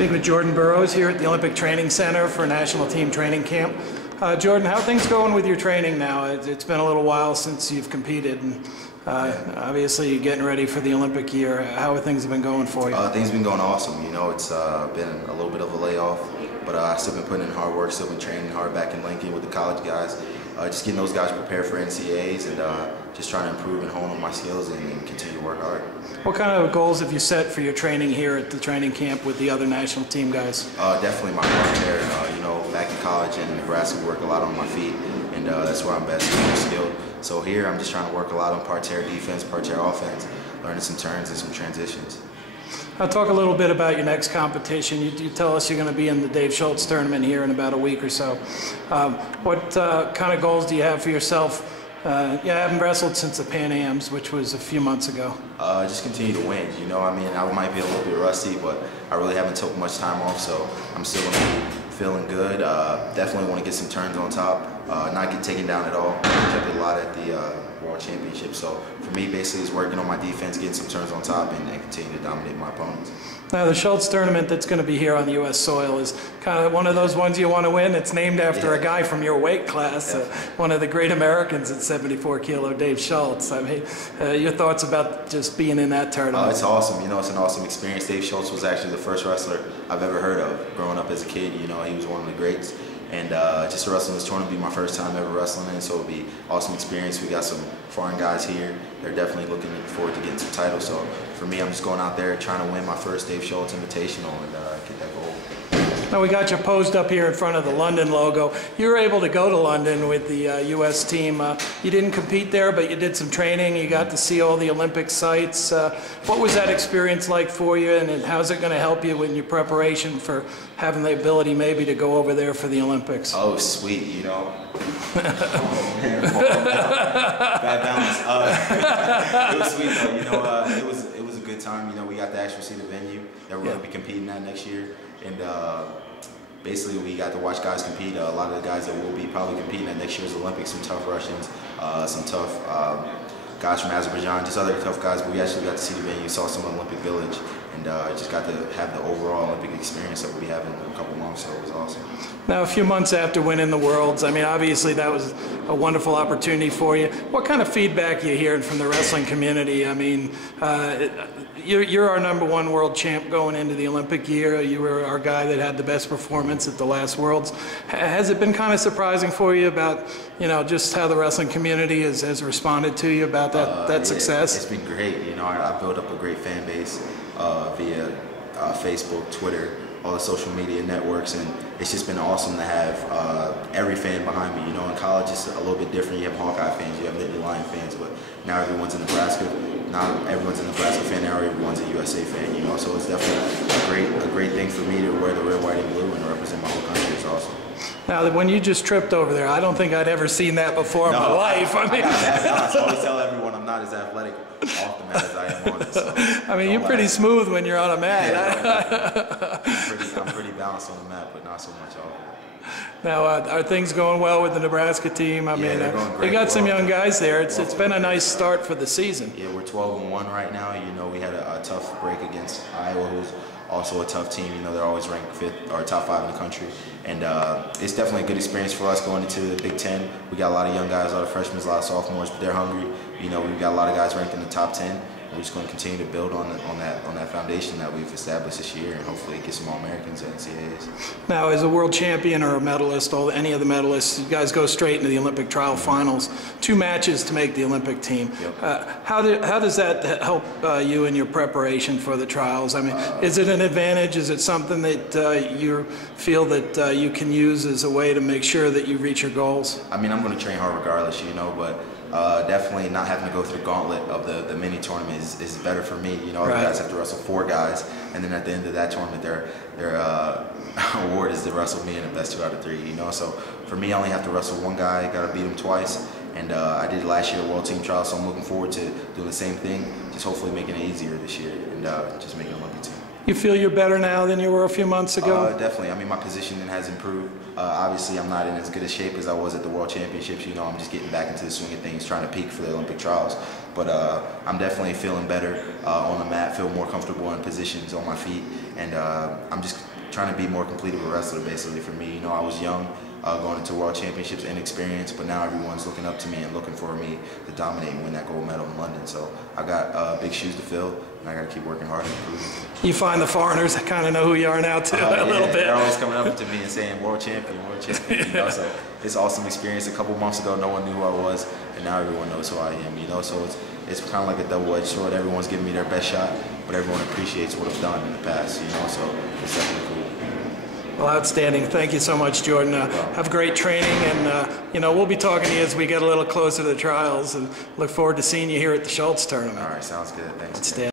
Speaking with Jordan Burroughs here at the Olympic Training Center for National Team Training Camp. Jordan, how are things going with your training now? It's been a little while since you've competed, and obviously you're getting ready for the Olympic year. How have things been going for you? Things have been going awesome. You know, it's been a little bit of a layoff, but I've still been putting in hard work, still been training hard back in Lincoln with the college guys. Just getting those guys prepared for NCAAs and just trying to improve and hone on my skills and continue to work hard. What kind of goals have you set for your training here at the training camp with the other national team guys? Definitely my part there. You know, back in college in Nebraska, we work a lot on my feet, and that's where I'm best skilled. So here, I'm just trying to work a lot on parterre defense, parterre offense, learning some turns and some transitions. I'll talk a little bit about your next competition. You tell us you're going to be in the Dave Schultz tournament here in about a week or so. What kind of goals do you have for yourself? I haven't wrestled since the Pan Ams, which was a few months ago. Just continue to win. You know, I mean, I might be a little bit rusty, but I really haven't took much time off, so I'm still going to be feeling good. Definitely want to get some turns on top, not get taken down at all. I kept it a lot at the World Championship, so for me, basically, it's working on my defense, getting some turns on top, and continue to dominate my opponents. Now, the Schultz tournament that's going to be here on the U.S. soil is kind of one of those ones you want to win. It's named after a guy from your weight class, one of the great Americans at 74 kilo, Dave Schultz. I mean, your thoughts about just being in that tournament? It's awesome. You know, it's an awesome experience. Dave Schultz was actually the first wrestler I've ever heard of growing up as a kid. You know, he was one of the greats. And just to wrestle in this tournament will be my first time ever wrestling in, so it'll be an awesome experience. We got some foreign guys here. They're definitely looking forward to getting some titles. So for me, I'm just going out there trying to win my first Dave Schultz Invitational and get that goal. Now, we got you posed up here in front of the London logo. You were able to go to London with the U.S. team. You didn't compete there, but you did some training. You got to see all the Olympic sites. What was that experience like for you, and how's it going to help you in your preparation for having the ability maybe to go over there for the Olympics? Oh, sweet, you know. Oh, man. Bad balance. It was sweet, though. You know, it was a good time. You know, we got to actually see the venue that we're going to be competing at next year. And basically, we got to watch guys compete. A lot of the guys that will be probably competing at next year's Olympics, some tough Russians, some tough guys from Azerbaijan, just other tough guys. But we actually got to see the venue, saw some Olympic Village, and just got to have the overall Olympic experience that we'll be having in a couple months, so it was awesome. Now, a few months after winning the Worlds, I mean, obviously that was a wonderful opportunity for you. What kind of feedback are you hearing from the wrestling community? I mean, you're our #1 world champ going into the Olympic year. You were our guy that had the best performance at the last Worlds. Has it been kind of surprising for you about, you know, just how the wrestling community has responded to you about that success? It's been great. You know, I built up a great fan base via Facebook, Twitter, all the social media networks, and it's just been awesome to have every fan behind me. You know, in college it's a little bit different. You have Hawkeye fans, you have Nittany Lion fans, but now everyone's in Nebraska. Not everyone's a Nebraska fan, now everyone's a USA fan, you know, so it's definitely a great thing for me to wear the red, white, and blue and represent my whole country. It's awesome. Now, when you just tripped over there, I don't think I'd ever seen that before in my life. I mean, I always tell everyone I'm not as athletic off the mat as I am on it. So I mean, you're pretty smooth when you're on a mat. I'm pretty balanced on the mat, but not so much off it. Now, are things going well with the Nebraska team? I mean, they're going great. you got some young guys there. It's been a nice start for the season. Yeah, we're 12-1 right now. You know, we had a tough break against Iowa, who's also a tough team. You know, they're always ranked 5th or top 5 in the country. And it's definitely a good experience for us going into the Big Ten. We got a lot of young guys, a lot of freshmen, a lot of sophomores, but they're hungry. You know, we've got a lot of guys ranked in the top 10. We're just going to continue to build on that foundation that we've established this year, and hopefully get some All-Americans at NCAAs. Now, as a world champion or a medalist, any of the medalists, you guys go straight into the Olympic trial finals. 2 matches to make the Olympic team. Yep. How does that help you in your preparation for the trials? I mean, is it an advantage? Is it something that you feel that you can use as a way to make sure that you reach your goals? I mean, I'm going to train hard regardless, you know, but definitely not having to go through the gauntlet of the mini tournament is better for me. You know, other guys have to wrestle 4 guys, and then at the end of that tournament, their award is to wrestle me in the best 2 out of 3. You know, so for me, I only have to wrestle 1 guy. Got to beat him twice, and I did last year World Team Trials, so I'm looking forward to doing the same thing. Just hopefully making it easier this year and just making an Olympic team. You feel you're better now than you were a few months ago? Definitely. I mean, my positioning has improved. Obviously, I'm not in as good a shape as I was at the World Championships. You know, I'm just getting back into the swing of things, trying to peak for the Olympic trials. But I'm definitely feeling better on the mat, feel more comfortable in positions on my feet, and I'm just trying to be more complete of a wrestler, basically, for me. You know, I was young, going into World Championships, inexperienced, but now everyone's looking up to me and looking for me to dominate and win that gold medal in London. So I got big shoes to fill, and I got to keep working hard and improving. You find the foreigners kind of know who you are now, too, a little bit. They're always coming up to me and saying, world champion, world champion. You know, so it's an awesome experience. A couple months ago, no one knew who I was, and now everyone knows who I am, you know, so it's kind of like a double-edged sword. Everyone's giving me their best shot, but everyone appreciates what I've done in the past, you know, so it's definitely cool. Well, outstanding. Thank you so much, Jordan. Have great training, and you know, we'll be talking to you as we get a little closer to the trials, and look forward to seeing you here at the Schultz tournament. All right, sounds good. Thanks. Outstanding.